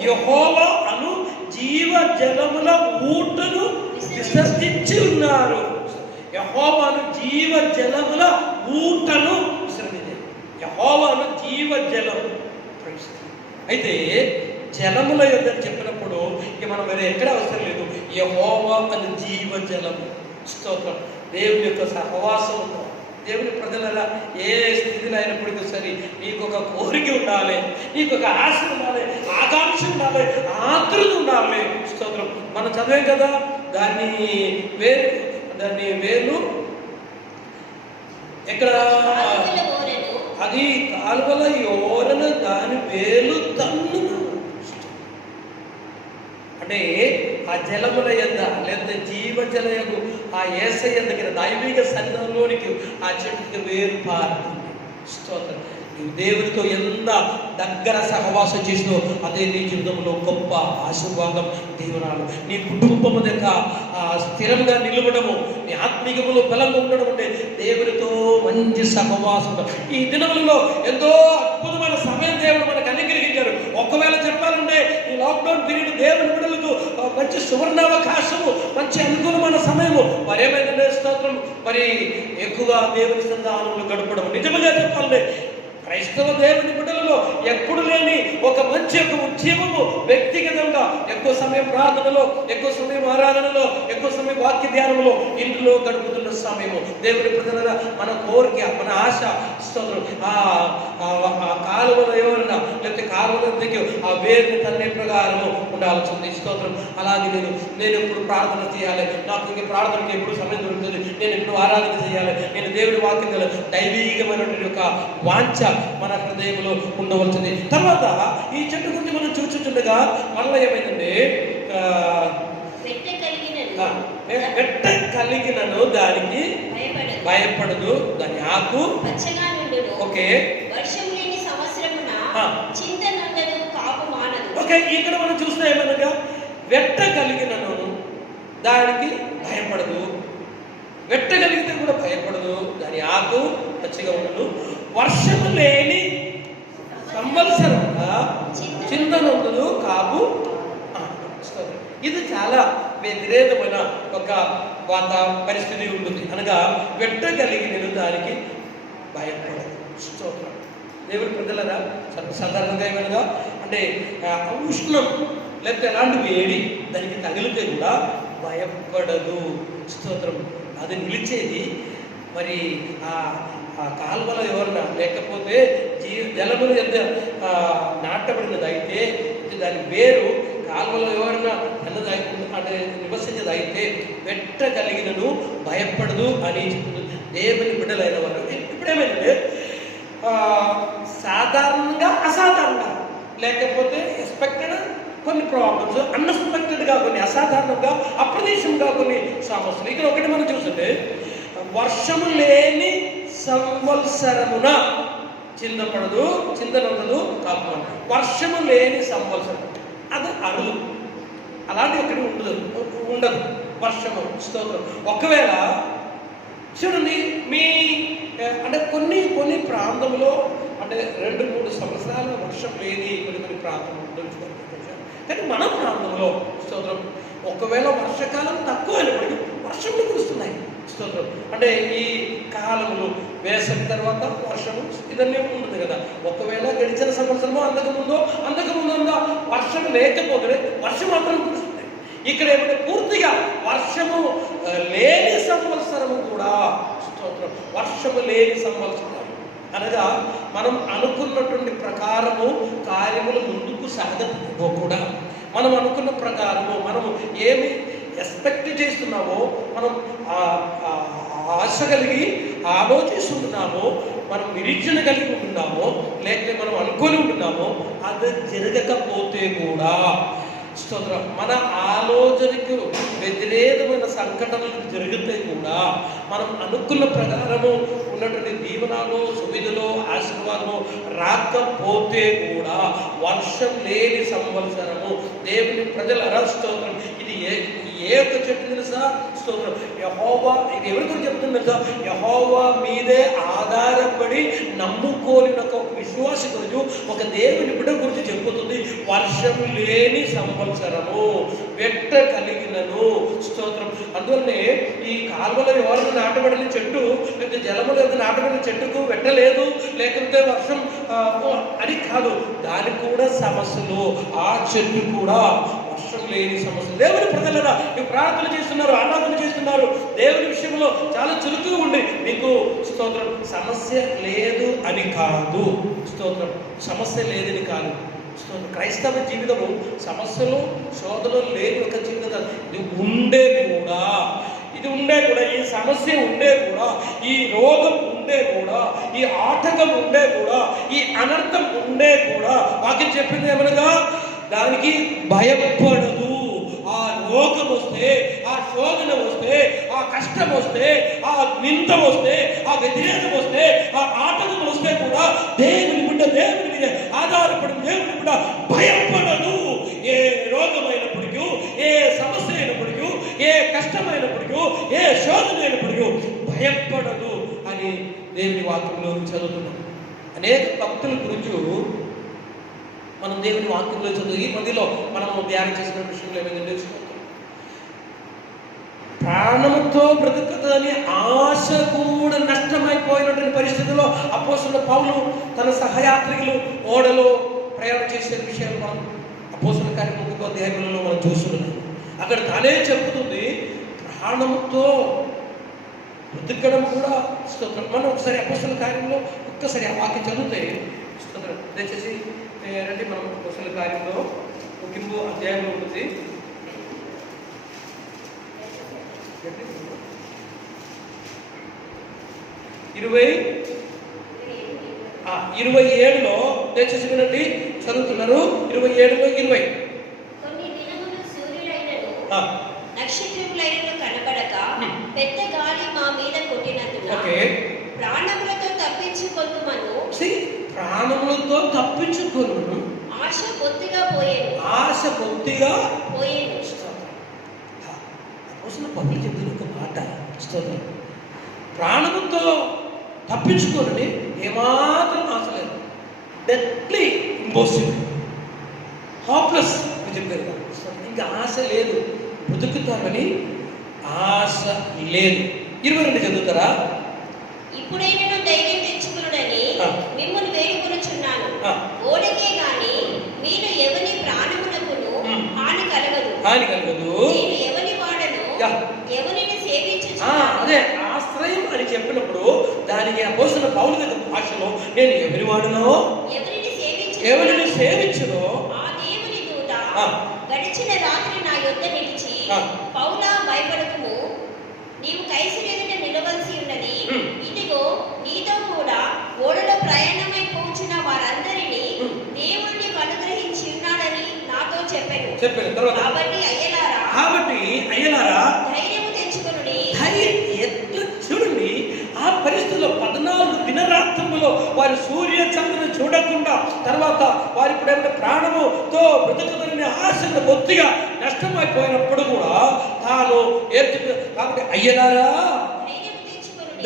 యెహోవా అను జీవ జలముల ఊటను విసర్జించి ఉన్నారు. యెహోవాను జీవ జలముల ఊటను విసర్జించారు. యెహోవాను జీవ జలము. అయితే జలముల యొద్ద చెప్పినప్పుడు ఇక మనం వేరే ఎక్కడ అవసరం లేదు. యెహోవా అను జీవ జలము. స్తోత్రం. దేవుని యొక్క సహవాసం ఉండాలి. దేవుని ప్రజల ఏ స్థితిలో అయినప్పటికీ సరే నీకు ఒక కోరిక ఉండాలి, నీకు ఒక ఆశ ఉండాలి, ఆకాంక్ష ఉండాలి, ఆతృత ఉండాలి. స్తోత్రం. మనం చదివాం కదా, దాన్ని వేలు ఎక్కడ అది కాలువల యోరన దాని వేలు తన్ను. అంటే ఆ జలముల యొద్ద లేదా జీవ జలయకు ఆ యేసయ్య దగ్గర దైవిక సన్నిధిలోనికి ఆ చెట్టుకి వేరు పారుతుంది. స్తోత్రం. నీవు దేవునితో ఎంత దగ్గర సహవాసం చేసినో అదే నీ జీవితంలో గొప్ప ఆశీర్వాదం, దీవెనలు. నీ కుటుంబము యొక్క స్థిరంగా నిలవడము, నీ ఆత్మీయములో బలంగా ఉండడం అంటే దేవునితో మంచి సహవాసం. ఈ దినములలో ఎంతో అద్భుతమైన సమయం దేవుడు మనకు అనుగ్రహించారు. ఒకవేళ చెప్పాలంటే ఈ లాక్డౌన్ పీరియడ్ దేవుని బిడ్డలకు మంచి సువర్ణావకాశము, మంచి అనుకూలమైన సమయము. మరి ఏమైందంటే స్తోత్రం, మరి ఎక్కువగా దేవుని సంధానంలో గడపడం. నిజంగా చెప్పాలంటే క్రైస్తవ దేవుని బిడ్డలలో ఎప్పుడు లేని ఒక మంచి ఉద్యమము, వ్యక్తిగతంగా ఎక్కువ సమయం ప్రార్థనలో, ఎక్కువ సమయం ఆరాధనలో, ఎక్కువ సమయం వాక్య ధ్యానంలో, ఇంట్లో గడుపుతున్న సమయము. దేవుని బిడ్డల మన కోరిక, మన ఆశ స్తోత్రం ఆ కాలువల ఎవరన్నా లేకపోతే కాలువల దగ్గర ఆ వేరుని తన్నే ప్రకారము ఉండాల్సింది. స్తోత్రం. అలాగే నేను ఎప్పుడు ప్రార్థన చేయాలి, నాకు ఇంక ప్రార్థనకి ఎప్పుడు సమయం దొరుకుతుంది, నేను ఎప్పుడు ఆరాధన చేయాలి, నేను దేవుడి వాక్యం గల దైవీకమైనటువంటి ఒక వాంఛ మన హృదయంలో ఉండవలసింది. తర్వాత ఈ చెట్టు గురించి మనం చూచుచుండగా మళ్ళీ ఏమైందంటే వెట్ట కలిగినను దానికి భయపడదు, దాని ఆకు ఓకే ఓకే. ఇక్కడ మనం చూస్తే ఏమనగా వెట్ట కలిగినను దానికి భయపడదు, వెట్ట కలిగితే కూడా భయపడదు, దాని ఆకు పచ్చిగా ఉండదు, వర్షము లేని సంవత్సరంగా చింతనొందులు కాపు. ఇది చాలా వ్యతిరేకమైన ఒక పరిస్థితి ఉంటుంది. అనగా వెట్ట కలిగిన దానికి భయపడదు. స్తోత్రం. దేవుని ప్రజలరా సాధారణంగా ఏమనగా అంటే ఉష్ణం లేకపోతే ఎలాంటి వేడి దానికి తగిలితే కూడా భయపడదు. స్తోత్రం. అది నిలిచేది మరి ఆ కాలువల ఎవరన్నా లేకపోతే జలములు ఎంత నాటబడినది అయితే దాని వేరు కాలువలో ఎవరన్నా అన్నది అంటే నివసించేది అయితే పెట్టగలిగినను భయపడదు అని దేవుని బిడ్డలైన వారు. ఇప్పుడేమైందంటే సాధారణంగా అసాధారణంగా లేకపోతే ఎక్స్పెక్టెడ్ కొన్ని ప్రాబ్లమ్స్, అన్ఎక్స్పెక్టెడ్గా కొన్ని, అసాధారణంగా అప్రదేశంగా కొన్ని సమస్యలు. ఇక్కడ ఒకటి మనం చూస్తుంటే వర్షము లేని సంవత్సరమున చింతపడదు, చింతనొందదు కాపు. వర్షము లేని సంవత్సరం అది అరుదు, అలాంటి ఒకటి ఉండదు వర్షము. స్తోత్రం. ఒకవేళ చూడండి మీ అంటే కొన్ని ప్రాంతంలో అంటే 2-3 సంవత్సరాలు వర్షం లేని కొన్ని ప్రాంతంలో ఉండొచ్చు. కానీ మన ప్రాంతంలో స్తోత్రం ఒకవేళ వర్షకాలం తక్కువ అయినప్పటికీ వర్షములు కురుస్తున్నాయి. స్తోత్రం. అంటే ఈ కాలంలో వేసవి తర్వాత వర్షము ఇదన్నీ ఉంటుంది కదా. ఒకవేళ గడిచిన సంవత్సరమో అంతకుముందు వర్షం లేకపోతే వర్షం మాత్రం కురుస్తుంది. ఇక్కడ ఏమంటే పూర్తిగా వర్షము లేని సంవత్సరము కూడా. స్తోత్రం. వర్షము లేని సంవత్సరం అనగా మనం అనుకున్నటువంటి ప్రకారము కార్యములు ముందుకు సాగకపోకుండా, మనం అనుకున్న ప్రకారము మనము ఏమి ఎక్స్పెక్ట్ చేస్తున్నామో, మనం ఆశ కలిగి ఆలోచిస్తున్నామో, మనం నిరీక్షణ కలిగి ఉంటున్నామో, లేకపోతే మనం అనుకొని ఉంటున్నామో అది జరగకపోతే కూడా స్తోత్రం. మన ఆలోచనకు వ్యతిరేకమైన సంఘటనలు జరిగితే కూడా మనం అనుకున్న ప్రకారము ఉన్నటువంటి దీవెనలో, సువిధలో, ఆశీర్వాదము రాకపోతే కూడా వర్షం లేని సంవత్సరము దేవుని ప్రజల స్తోత్రం. ఇది ఏ ఒక్క చెట్టు తెలుసా? స్తోత్రం. యెహోవా, ఇది ఎవరి గురించి చెప్తుంది తెలుసా? యెహోవా మీదే ఆధారపడి నమ్ముకోని ఒక విశ్వాసి గురించి, ఒక దేవుని బిడ్డ గురించి చెప్పుతుంది. వర్షం లేని సంవత్సరము, వెట్ట కలిగినను. స్తోత్రం. అందువల్లనే ఈ కాలువలో ఎవరు నాటబడిన చెట్టు, లేదా జలములో నాటబడిన చెట్టుకు వెట్టలేదు, లేకపోతే వర్షం అని కాదు, దానికి కూడా సమస్యలు. ఆ చెట్టు కూడా వర్షం లేని సమస్యలు. దేవుని ప్రజలరా, మీరు ప్రార్థన చేస్తున్నారు, ఆరాధన చేస్తున్నారు, దేవుని విషయంలో చాలా చురుకుగా ఉండి మీకు స్తోత్రం సమస్య లేదు అని కాదు. స్తోత్రం. సమస్య లేదని కాదు. క్రైస్తవ జీవితము సమస్యలు, శోధనలు లేని ఒక జీవితం. ఇది ఉండే కూడా, ఈ సమస్య ఉండే కూడా, ఈ రోగం ఉండే కూడా, ఈ ఆటకం ఉండే కూడా, ఈ అనర్థం ఉండే కూడా వాక్యం చెప్పింది ఏమనగా దానికి భయపడదు. ఆ రోగం వస్తే, ఆ శోధన వస్తే, ఆ కష్టం వస్తే, ఆ నింద వస్తే, ఆ వ్యతిరేకం వస్తే, ఆ ఆటకం వస్తే కూడా దేవుని బిడ్డ దేవుని మీద ఆధారపడి దేవుని బిడ్డ భయపడదు. ఏ రోగమైనప్పటికీ, ఏ సమస్య అయినప్పటికీ, ఏ కష్టమైనప్పటికీ, ఏ శోధన అయినప్పటికీ భయపడదు అని దేవుని వాక్యంలో చదువుతున్నాం. అనేక భక్తుల గురించి మనం దేవుని వాక్యంలో చదువు. ఈ మధ్యలో మనము ధ్యానం చేసిన విషయంలో ఏమైనా తెలుసుకుంటాం. ప్రాణంతో బ్రతుకుదని ఆశ కూడా నష్టమైపోయినటువంటి పరిస్థితుల్లో అపోస్తలుడైన పౌలు తన సహయాత్రికులు ఓడలో ప్రయాణం చేసే విషయాలు మనం అపోస్తలుల కార్యక్రమం 3వ అధ్యాయంలో మనం చూస్తున్నాం. అక్కడ తానే చెబుతుంది, ప్రాణంతో బ్రతకడం కూడా స్తోత్రం. మనం ఒకసారి అపోస్తలుల కార్యంలో ఒక్కసారి ఆ వాక్యం చదివితే స్తోత్రం. దయచేసి రండి, మనం అపోస్తలుల కార్యంలో 1వ అధ్యాయంలో ఉంటుంది. 27లో దయచేసి వినండి, చదువుతున్నారు. 27లో 20. కొన్ని దినములు సూర్యుడైనను నక్షత్రములైనను కనబడక పెద్ద గాలి మా మీద కొట్టినందున ప్రాణములతో తప్పించుకొనుమను. ప్రాణములతో తప్పించుకొనుమను. ఆశ బొత్తిగా పోయేను. అపోస్తలుల పౌలు చెప్తున్న ఒక మాట, స్తోత్రం. ప్రాణముతో తప్పించుకోనని ఏమాత్రం ఆశ లేదు. డెడ్లీ ఇంపాసిబుల్, హాప్లెస్ అని చెప్పారు. ఇంకా ఆశ లేదు, బ్రతుకుతామని ఆశ లేదు. 22 చదువుతారా? ఇప్పుడైనా ధైర్యం తెచ్చుకునుడని మిమ్మల్ని వేడుకొనుచున్నాను. ఓడకే గాని మీరు ఎవని ప్రాణమునకును హాని కలగదు. నేను ఎవని వాడను, ఎవరిని సేవించుచున్నాను. అదే ఆశ్రయం అని చెప్పినప్పుడు దానికి అపోస్తలుడైన పౌలు యొక్క భాషలో నేను ఎవరి వాడునో, ఎవరిని సేవించునో ఆ దేవుని దూత గడిచిన రాత్రి నా యొద్ద నిలిచి, పౌలా భయపడకుము, నీవు కైసరు ఎదుట నిలవలసి ఉన్నది. ఇదిగో నీతో కూడా ఓడలో ప్రయాణమై పోచున్న వారందరినీ దేవుడు నీకు అనుగ్రహించి ఉన్నాడని నాతో చెప్పాను. కాబట్టి అయ్యలారా ధైర్యము తెచ్చుకొనుడి. ఎట్లా చూడండి, ఆ పరిస్థితుల్లో 14 దినరాత్రులలో వారి సూర్య చంద్రుని చూడకుండా, తర్వాత వారి ఇప్పుడు ప్రాణముతో బ్రతుకుదని ఆశను బొత్తిగా నష్టమైపోయినప్పుడు కూడా తాను కాబట్టి అయ్యలారా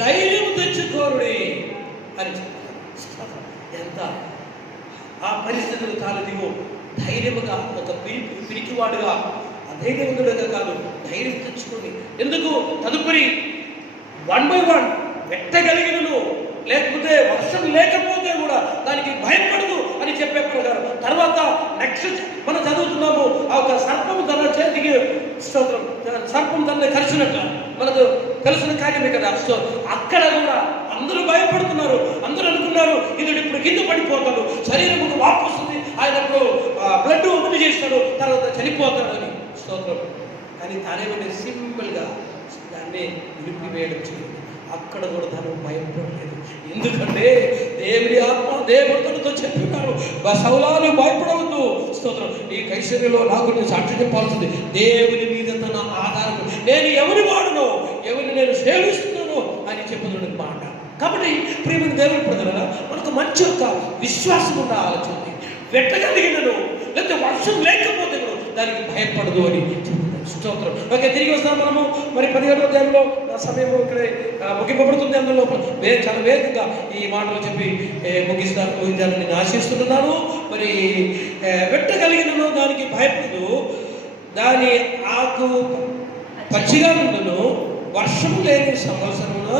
ధైర్యం తెచ్చుకోరుడి అని చెప్పారు. ఎంత ఆ పరిస్థితులు తాను దిగు ధైర్యముగా, ఒక పిరికివాడుగా, అధైర్యవంతుడుగా కాదు, ధైర్యం తెచ్చుకొని. ఎందుకు? తదుపరి 1 by 1 వెట్టగలిగినను, లేకపోతే వర్షం లేకపోతే కూడా దానికి భయపడదు అని చెప్పే ప్రకారం. తర్వాత నెక్స్ట్ మనం చదువుతున్నాము, ఆ ఒక సర్పము తన చేతికి స్తోత్రం, సర్పం తనని కలిసినట్లు మనకు కలిసిన కార్యమే కదా. సో అక్కడ కూడా అందరూ భయపడుతున్నారు. అందరూ అనుకున్నారు ఇతడు ఇప్పుడు కింద పడిపోతాడు, శరీరముకు వాపు వస్తుంది, ఆయన ఇప్పుడు బ్లడ్ వదిలి చేస్తాడు, తర్వాత చనిపోతాడు అని స్తోత్రం. కానీ తానేమంటే సింపుల్గా దాన్ని నిలిపివేయడం చేయండి. అక్కడ కూడా తను భయపడలేదు. ఎందుకంటే దేవుని ఆత్మ దేవుడితో చెప్పినాడు, సౌలాను భయపడవద్దు. స్తోత్రం. ఈ కైసర్యలో నాకు నేను సాక్షి చెప్పాల్సింది దేవుని మీద తన ఆధారం. నేను ఎవరి వాడునో, ఎవరిని నేను సేవిస్తున్నాను అని చెప్పుతున్నాడు మాట. కాబట్టి ప్రియమైన దేవుని ప్రజలారా, మనకు మంచి ఒక విశ్వాసం ఉన్న ఆలోచన ఉంది. వెట్టగలిగినను లేకపోతే వర్షం లేకపోతే దానికి భయపడదు అని చెప్తున్నాడు. స్తోత్రం. ఓకే, తిరిగి వస్తాం మనము. మరి 17వ అధ్యాయంలో సమయం ఇక్కడ ముగింపబడుతుంది. అందులో చాలా వేగంగా ఈ మాటలు చెప్పి ముగించాలని నేను ఆశిస్తున్నాను. మరి వెట్టగలిగినను దానికి భయపడదు, దాని ఆకు పచ్చిగా ఉండును, వర్షము లేని సంవత్సరమున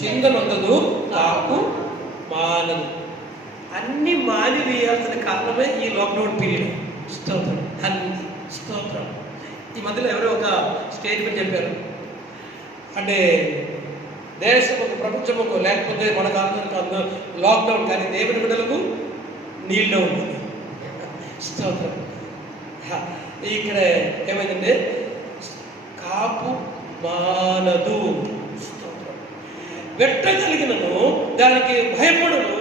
చిందనుండదు, కాపు మానదు. అన్ని మాని వేయాల్సిన కారణమే ఈ లాక్డౌన్ పీరియడ్. స్తోత్రం. స్తోత్రం. ఈ మధ్యలో ఎవరో ఒక స్టేట్మెంట్ చెప్పారు, అంటే దేశం ఒక ప్రపంచం ఒక లేకపోతే మనకు అందరికీ లాక్డౌన్, కానీ దేవుని బిడ్డలకు నీళ్ళు ఉంటుంది. స్తోత్రం. ఇక్కడ ఏమైందంటే కాపు మానదు. స్తోత్రం. వెట్టగలిగినను దానికి భయపడను,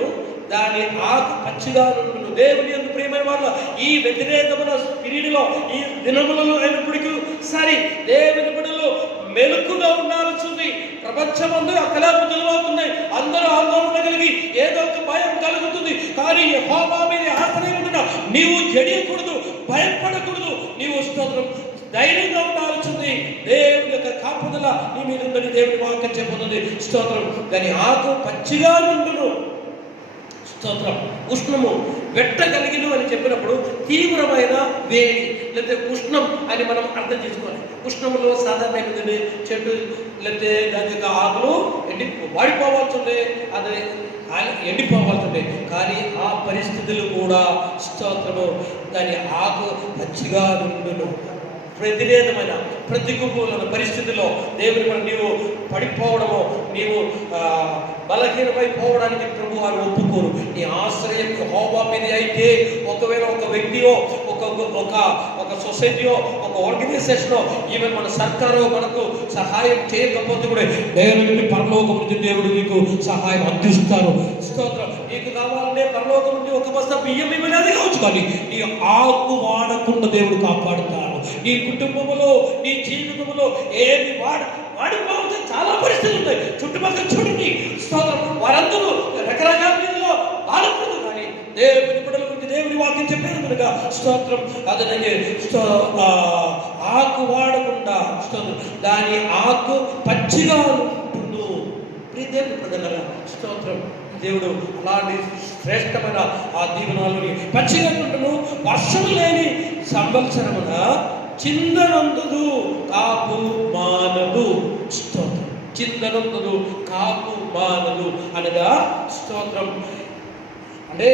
దాని ఆకు పచ్చిగా నుండును. దేవుని యందు ప్రియమైన వాళ్ళ ఈ వ్యతిరేకమైన పీరియడ్లో, ఈ దినములలో అయినప్పటికీ సరే దేవుని బిడ్డలు మెలకుగా ఉండాల్సింది. ప్రపంచమందు అకలాపుతులు అవుతున్నాయి, అందరూ ఆందోళన కలిగి ఏదో ఒక భయం కలుగుతుంది. కానీ యెహోవా మీద ఆశ్రయం ఉండిన నీవు జడియకూడదు, భయపడకూడదు. నీవు స్తోత్రం ధైర్యంగా ఉండాల్సింది. దేవుని యొక్క కాపుదల నీ మీద ఉందని దేవుని వాక్యం చెబుతుంది. స్తోత్రం. దాని ఆకు పచ్చిగా నుండును. స్తోత్రం. ఉష్ణము వెట్టగలిగిను అని చెప్పినప్పుడు తీవ్రమైన వేడి లేకపోతే ఉష్ణం అని మనం అర్థం చేసుకోవాలి. ఉష్ణములో సాధారణ ఏమిటంటే చెట్టు లేకపోతే దాని యొక్క ఆకులు వాడిపోవాల్సిందే, అది ఎండిపోవాల్సిందే. కానీ ఆ పరిస్థితులు కూడా స్తోత్రము దాని ఆకు పచ్చిగా నుండును. వ్యతిరేకమైన ప్రతికూలమైన పరిస్థితుల్లో దేవుని మనం నీవు పడిపోవడము, నీవు బలహీనమైపోవడానికి ప్రభు వారు ఒప్పుకోరు. నీ ఆశ్రయం యెహోవా మీద అయితే, ఒకవేళ ఒక వ్యక్తియో ఒక సొసైటీయో ఒక ఆర్గనైజేషనో ఈవెన్ మన సర్కారు మనకు సహాయం చేయకపోతే కూడా దేవుని పరలోకం నుంచి దేవుడు నీకు సహాయం అందిస్తారు. స్తోత్రం. నీకు కావాలంటే పరలోకం నుండి ఒక బస్తా బియ్యం ఇవ్వలేదు కావచ్చు, కానీ నీ ఆకు వాడకుండా దేవుడు కాపాడుతాడు. నీ కుటుంబంలో, నీ జీవితంలో ఏమి వాడిపోతే చాలా పరిస్థితులు ఉన్నాయి. చుట్టుపక్కల చూడండి. స్తోత్రం. వారందరూ రకరకాల మీదలో బాధపడదు, కానీ దేవుని బిడ్డల గురించి దేవుని వాక్యం చెప్పేది కనుక స్తోత్రం. అతనికి ఆకు వాడకుండా స్తోత్రం దాని ఆకు పచ్చిగా ఉంటుండు. దేవుని ప్రజల స్తోత్రం. దేవుడు అలాంటి శ్రేష్టమైన ఆ దీవెనలోని పచ్చిగా ఉంటును. వర్షం లేని సంవత్సరమున చిందనందుదు, కాపు మానదు. స్తోత్రం. చిందనందుదు, కాపు మానదు అనగా స్తోత్రం. అంటే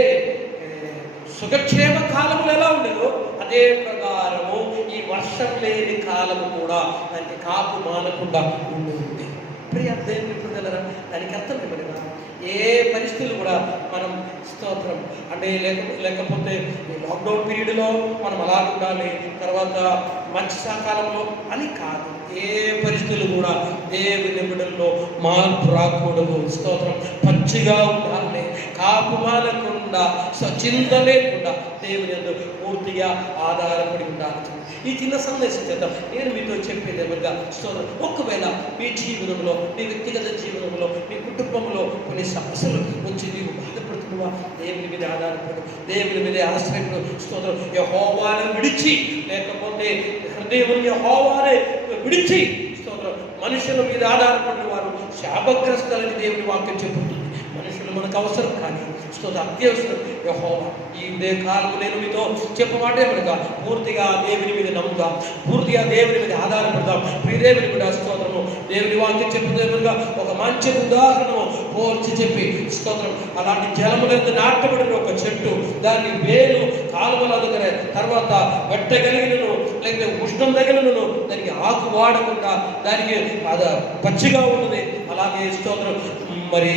సుఖక్షేమ కాలములు ఎలా ఉండేదో అదే ప్రకారము ఈ వర్షం లేని కాలము కూడా దానికి కాపు మానకుండా ఉంటుంది. ప్రియ దేవుని ప్రజలరా, దానికి అర్థం ఏమనగా ఏ పరిస్థితులు కూడా మనం స్తోత్రం అంటే లేకపోతే ఈ లాక్డౌన్ పీరియడ్లో మనం అలా ఉండాలి, తర్వాత మంచి సకాలంలో అని కాదు. ఏ పరిస్థితులు కూడా దేవుని బిడ్డల్లో మార్పు రాకూడదు. స్తోత్రం. పచ్చిగా ఉండాలి, కాపు మానకుండా, చింత లేకుండా దేవుని యందు పూర్తిగా ఆధారపడి ఉండాలి. ఈ చిన్న సందేశం చేద్దాం. నేను మీతో చెప్పేది ఏమనగా స్తోత్రం. ఒకవేళ మీ జీవనంలో, మీ వ్యక్తిగత జీవనంలో, మీ కుటుంబంలో కొన్ని సమస్యలు వచ్చి నీవు బాధపడుతున్నావా, దేవుని మీద ఆధారపడు, దేవుని మీద ఆశ్రయపడు. స్తోత్రం. యెహోవాను విడిచి, లేకపోతే హృదయం యెహోవానే విడిచి స్తోత్రం మనుషుల మీద ఆధారపడిన వారు శాపగ్రస్తులని దేవుని వాక్యం చెబుతుంది. మనుషులు మనకు అవసరం, కానీ స్తోత్రం అత్యవసరం యెహోవా. ఈ ఉదయ కాలం నేను మీతో చెప్పమాటే మనక పూర్తిగా దేవుని మీద నమ్ముతాం, పూర్తిగా దేవుని మీద ఆధారపడతాం. దేవుని మీద స్తోత్రము దేవుని వాక్యం చెప్పుదేమనగా ఒక మంచి ఉదాహరణము పోల్చి చెప్పి స్తోత్రం. అలాంటి జలములంతా నాటబడిన ఒక చెట్టు, దాన్ని వేలు కాలువల దగ్గర తర్వాత వెట్టగలిగినను లేకపోతే ఉష్ణం తగిలినను దానికి ఆకు వాడకుండా దానికి అది పచ్చిగా ఉన్నది. అలాగే స్తోత్రం మరి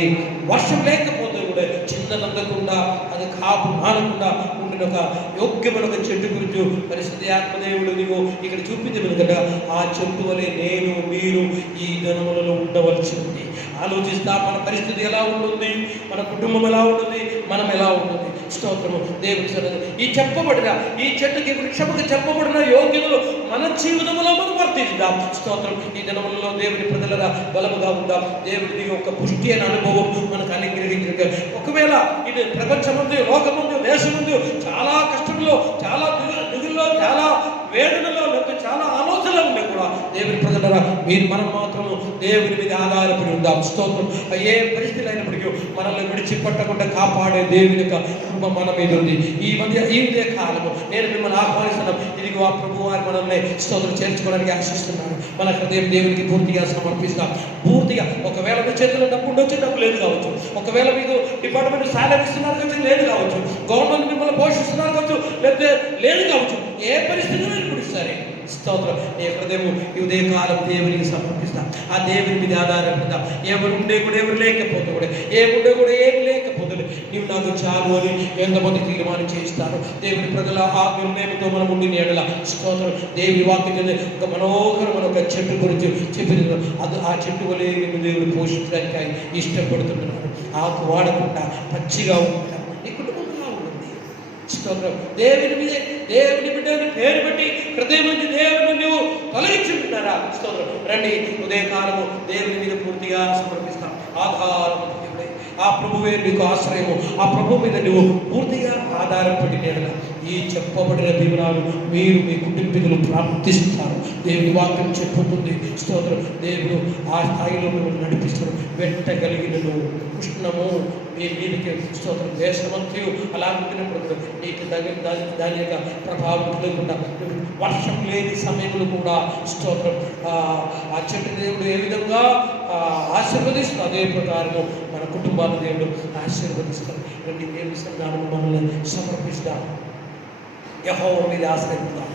వర్షం లేకపోతే కూడా చిందనందకుండా అది కాపు మానకుండా ఉండిన ఒక యోగ్యమైన ఒక చెట్టు గురించి పరిస్థితి ఆత్మదేవుడు నీవు ఇక్కడ చూపించదు కదా. ఆ చెట్టు వలె నేను మీరు ఈ దినములలో ఉండవలసి ఉంది. ఆలోచిస్తా మన పరిస్థితి ఎలా ఉంటుంది, మన కుటుంబం ఎలా ఉంటుంది, మనం ఎలా ఉంటుంది. స్తోత్రము దేవుని సన్నిధిలో ఈ చెప్పబడిన ఈ చెట్టుకి వృక్షముకి చెప్పబడిన యోగ్యతలు మన జీవితంలో మనం వర్తిద్దాం. స్తోత్రం. ఈ దినములలో దేవుని ప్రజలరా బలముగా ఉందాం. దేవుడికి ఒక పుష్టి అయిన అనుభవం మనకు అనుగ్రహించగా, ఒకవేళ ఇది ప్రపంచమందు, లోకమందు, దేశమందు చాలా కష్టంలో, చాలా దిగుల్లో, చాలా వేదనలో, చాలా ఆలోచనలు ఉన్నాయి కూడా దేవుని ప్రజలరా మనం మాత్రము దేవుని మీద ఆధారపడి ఉందాం. స్తోత్రం. ఏ పరిస్థితి అయినప్పటికీ మనల్ని విడిచిపెట్టకుండా కాపాడే దేవుని యొక్క కృప మన మీద ఉంది. ఈ కాలము నేను మిమ్మల్ని ఆహ్వానిస్తున్నాను. ఇదిగో ఆ ప్రభు వారు మనల్ని స్తోత్రం చేర్చుకోవడానికి ఆశిస్తున్నాను. మన హృదయం దేవునికి పూర్తిగా సమర్పిస్తాం. పూర్తిగా ఒకవేళ మీ చేతిలో డబ్బు ఉండొచ్చు, డబ్బు లేదు కావచ్చు. ఒకవేళ మీకు డిపార్ట్మెంట్ సాలరీ ఇస్తున్నారు కావచ్చు, లేదు కావచ్చు. గవర్నమెంట్ మిమ్మల్ని పోషిస్తున్నారు కావచ్చు, లేకపోతే లేదు కావచ్చు. ఏ పరిస్థితిలో ఇప్పుడు సరే స్తోత్రం. నీ హృదయం ఈ ఉదయకాలం దేవునికి సమర్పిస్తాం. ఆ దేవుని మీద ఆధారపడతాం. ఎవరుండే కూడా ఎవరు లేకపోతే కూడా, ఏముండే కూడా ఏమి లేకపోతే నీవు నాకు చాలు అని ఎంతమంది తీర్మానం చేయిస్తారు. దేవుని ప్రజల ఆ నిర్ణయంతో మనం ఉండి నేడల స్తోత్రం. దేవుని వాక్యం ఒక మనోహరమైన ఒక చెట్టు గురించి చెప్పిన అది ఆ చెట్టు వలె దేవుడు పోషించడానికి ఇష్టపడుతున్నాడు. ఆకు వాడకుండా పచ్చిగా ఉంటాం. నీ కుటుంబంలో ఉంటుంది. స్తోత్రం. దేవుని మీద దేవుని బిడ్డని పేరు పెట్టి హృదయం నుంచి దేవుని నువ్వు తొలగించుకుంటున్నారా? స్తోత్రం. రండి ఉదయకాలము దేవుని మీద పూర్తిగా సమర్పిస్తాం. ఆధారం దేవుడే. ఆ ప్రభువే నీకు ఆశ్రయము. ఆ ప్రభు మీద నువ్వు పూర్తిగా ఆధారపడి నేడల ఈ చెప్పబడిన దీవెనలు మీరు మీ కుటుంబీకులు ప్రార్థిస్తారు. దేవుని వాక్యం చెప్పుతుంది. స్తోత్రం. దేవుడు ఆ స్థాయిలో నువ్వు నడిపిస్తాడు. వెట్టగలిగినను ఉష్ణము మీ మీదకి స్తోత్రం. దేశమంతయు అలా ఉంటున్నప్పుడు నీకు దాని యొక్క ప్రభావం లేకుండా వర్షం లేని సమయంలో కూడా స్తోత్రం ఆ చెట్టు దేవుడు ఏ విధంగా ఆశీర్వదిస్తారు అదే ప్రకారము మన కుటుంబాన్ని దేవుడు ఆశీర్వదిస్తారు. రండి దేవుని సన్నిధానము మనల్ని సమర్పిస్తాం. యెహోవా మీద ఆశ్రయిద్దాం.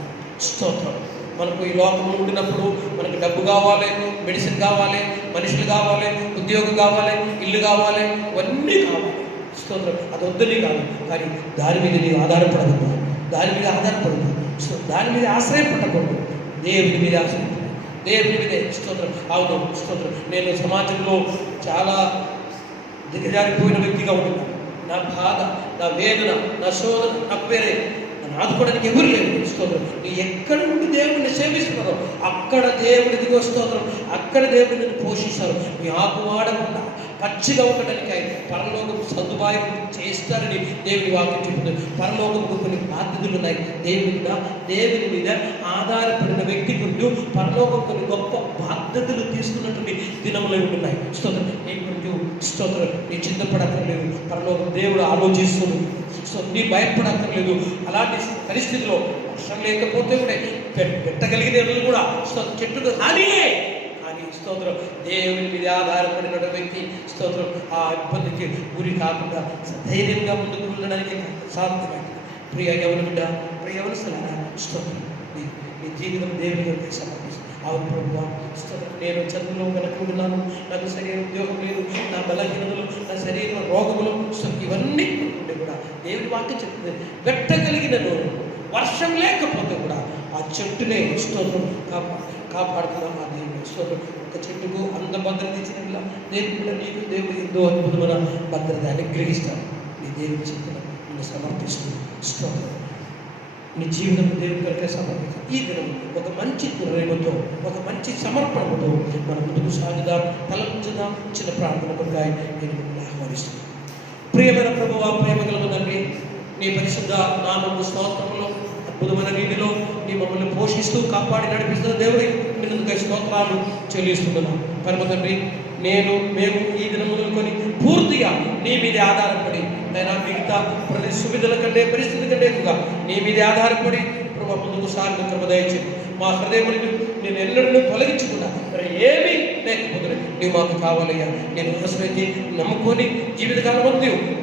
స్తోత్రం. మనకు ఈ లోకంలో ఉండినప్పుడు మనకు డబ్బు కావాలి, మెడిసిన్ కావాలి, మనుషులు కావాలి, ఉద్యోగం కావాలి, ఇల్లు కావాలి, ఇవన్నీ కావాలి. స్తోత్రం. అది వద్దని కాదు, కానీ దాని మీద నీవు ఆధారపడదు. దాని మీద ఆధారపడదు. దాని మీద ఆశ్రయపడకూడదు. దేవుని మీద ఆశ్రయపడదు. దేవుని మీదే. స్తోత్రం. అవును. స్తోత్రం. నేను సమాజంలో చాలా దిగజారిపోయిన వ్యక్తిగా ఉంటున్నాను. నా బాధ, నా వేదన, నా శోధన నాకు వేరే ఆదుకోవడానికి ఎవరు లేదు. స్తోత్రం. నీ ఎక్కడ నుండి దేవుడిని సేవిస్తున్నారో అక్కడ దేవుడిది స్తోత్రం. అక్కడ దేవుడిని పోషిస్తారు. నీ ఆకు వాడకుండా పచ్చిగా ఉండడానికి పరలోకం సదుపాయం చేస్తారని దేవుని వాక్యం చెబుతుంది. పరలోకంలో కొన్ని బాధ్యతలు ఉన్నాయి. దేవుని మీద ఆధారపడిన వ్యక్తి గురించి పరలోకం కొన్ని గొప్ప బాధ్యతలు తీసుకున్నటువంటి దినములు ఉన్నాయి. స్తోత్రం. నీ గురించి స్తోత్రం. నీ చింతపడక్కర్లేదు. పరలోకం దేవుడు ఆలోచిస్తుంది. నీ భయపడక్కర్లేదు. అలాంటి పరిస్థితిలో వర్షం లేకపోతే కూడా పెట్టగలిగిన కూడా చెట్టుకు హానియే. కానీ స్తోత్రం దేవుని మీద ఆధారపడిన వ్యక్తి స్తోత్రం ఆ ఇబ్బందికి గురి కాకుండా ధైర్యంగా ముందుకు వెళ్ళడానికి సాధ్యమైంది. ప్రియ యవన బిడ్డ, ప్రియ యవనస్తులారా, స్తోత్రం. నీ జీవితం దేవుని సమర్పిస్తుంది. అవును ప్రభువా, స్తోత్రం. నేను చదువులో వెనకుంటున్నాను, నాకు సరైన ఉద్యోగం లేదు, నా బలహీనతలు, నా శరీర రోగములు ఇవన్నీ ఉంటే కూడా దేవుని వాక్యం చెప్తుంది. పెట్టగలిగినను వర్షం లేకపోతే కూడా ఆ చెట్టునే స్తోత్రం కాపాడుతున్నాం. ఆ దేవుని స్తోత్రం. ఒక చెట్టుకు అంత భద్రత ఇచ్చినట్లా దేవుడు కూడా నీకు దేవుడు ఎంతో అద్భుతమైన భద్రత అనుగ్రహిస్తాను. నీ దేవుని చెప్తున్నా నిన్ను సమర్పిస్తుంది. స్తోత్రం. నీ జీవితం దేవుని కనుక సమర్పిస్తాం. ఈ దినం ఒక మంచి నిర్ణయంతో, ఒక మంచి సమర్పణతో మనం ముందుకు సాగుదాం, తలంచుదాం. చిన్న ప్రార్థన కొరగా నేను మిమ్మల్ని ఆహ్వానిస్తున్నాను. ప్రియమైన ప్రభువా, ప్రేమ గల తండ్రి, నీ పరిశుద్ధ నామముకు స్తోత్రములు అద్భుతమైన రీతిలో నీ మమ్మల్ని పోషిస్తూ కాపాడి నడిపిస్తున్న దేవుడి నిన్ను స్తోత్రాలు చెల్లిస్తున్నాం. పరమ తండ్రి, మేము ఈ దినం మొదలుకొని పూర్తిగా నీ మీద ఆధారపడి నేను మిగతా ప్రతి సువిధుల కంటే పరిస్థితి కంటే ఎక్కువగా నీ మీద ఆధారపడి ప్రభు ముందుకు సాగిన కృప దయచేయండి. మా హృదయములను నేను ఎన్నడూ తొలగించకుండా మరి ఏమీ లేకపోతే నీవు మాకు కావాలయ్యా. నేను ఆశ్రయించి నమ్ముకొని జీవితకాలం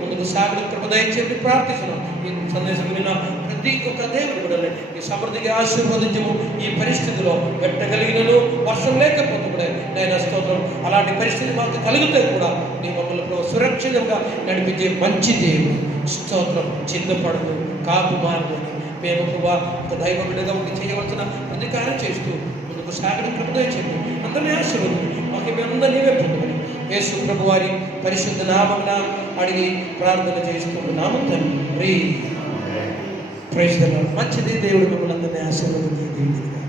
ముందుకు సాగిన కృప దయచేయండి ప్రార్థిస్తున్నాను. ఈ సందేశం విన్న ప్రతి ఒక్క దేవుడు కూడా ఈ సమృద్ధిగా ఆశీర్వదించము. ఈ పరిస్థితిలో పెట్టగలిగినను వర్షం లేకపోతే కూడా నేను స్తోత్రం అలాంటి పరిస్థితి మాకు కలిగితే కూడా నీ మమ్మల్ని సురక్షితంగా నడిపించే మంచి దేవుడు స్తోత్రం. చింతపడదు, కాపు మారదు. మేము ఒక దైవ బిడ్డగా ఉండి చేయవలసిన అధికారం చేస్తూ ముందుకు సాగడం కృప దయచేయండి. అందరినీ ఆశీర్వదించండి. మాకు మేమందరూ నీవే పొందమని యేసు ప్రభు వారి పరిశుద్ధ నామమున అడిగి ప్రార్థన చేసుకుంటున్నాము తండ్రి. Praise the lord. మంచిది. దేవుడు మిమ్మల్ని అందరినీ ఆశీర్వదించి దీవెనగా